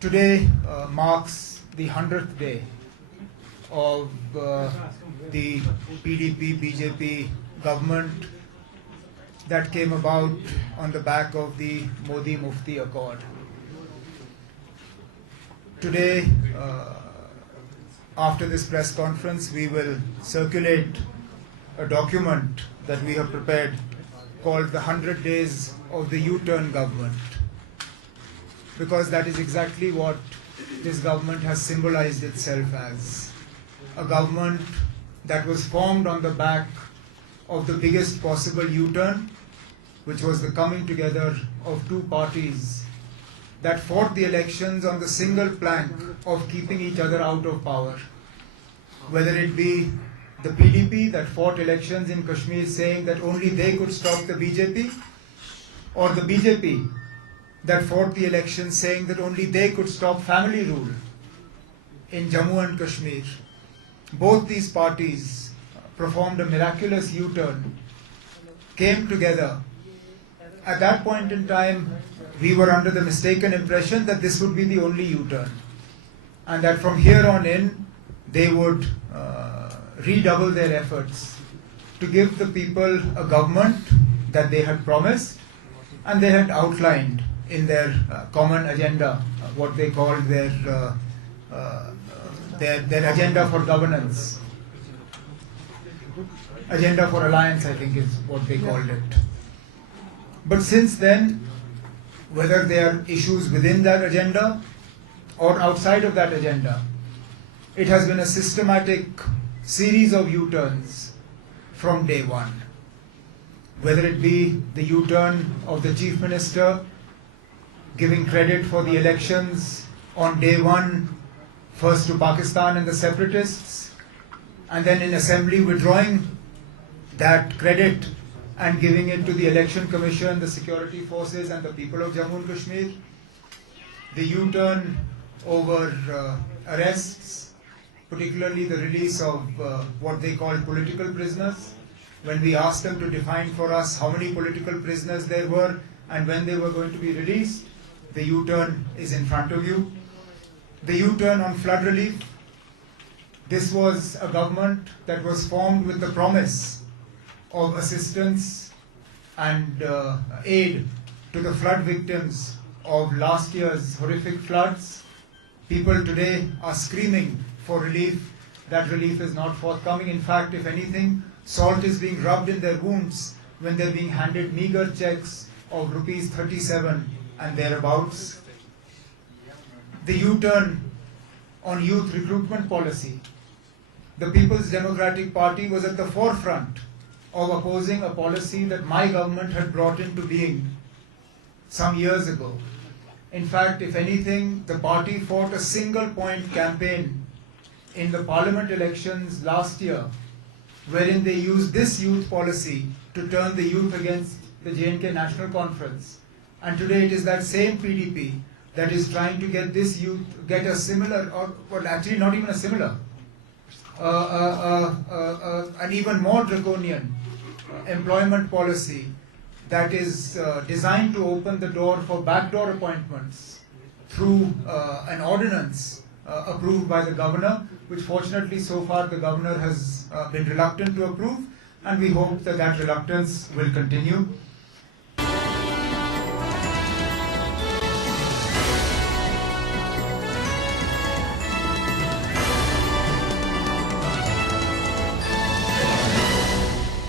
Today marks the 100th day of the PDP-BJP government that came about on the back of the Modi-Mufti Accord. Today, after this press conference, we will circulate a document that we have prepared called the 100 Days of the U-Turn Government, because that is exactly what this government has symbolized itself as. A government that was formed on the back of the biggest possible U-turn, which was the coming together of two parties that fought the elections on the single plank of keeping each other out of power. Whether it be the PDP that fought elections in Kashmir saying that only they could stop the BJP, or the BJP that fought the elections saying that only they could stop family rule in Jammu and Kashmir. Both these parties performed a miraculous U-turn, came together. At that point in time, we were under the mistaken impression that this would be the only U-turn, and that from here on in, they would redouble their efforts to give the people a government that they had promised and they had outlined in their common agenda, what they called their agenda for governance. Agenda for alliance, I think, is what they called it. But since then, whether there are issues within that agenda or outside of that agenda, it has been a systematic series of U-turns from day one. Whether it be the U-turn of the Chief Minister giving credit for the elections on day one, first to Pakistan and the separatists, and then in Assembly withdrawing that credit and giving it to the Election Commission, the security forces and the people of Jammu and Kashmir. The U-turn over arrests, particularly the release of what they call political prisoners. When we asked them to define for us how many political prisoners there were and when they were going to be released, the U-turn is in front of you. The U-turn on flood relief. This was a government that was formed with the promise of assistance and aid to the flood victims of last year's horrific floods. People today are screaming for relief. That relief is not forthcoming. In fact, if anything, salt is being rubbed in their wounds when they're being handed meager checks of rupees 37 and thereabouts. The U-turn on youth recruitment policy. The People's Democratic Party was at the forefront of opposing a policy that my government had brought into being some years ago. In fact, if anything, the party fought a single point campaign in the parliament elections last year, wherein they used this youth policy to turn the youth against the J&K National Conference. And today it is that same PDP that is trying to get this youth, get a similar, or well, actually not even a similar, an even more draconian employment policy that is designed to open the door for backdoor appointments through an ordinance approved by the governor, which fortunately so far the governor has been reluctant to approve, and we hope that that reluctance will continue.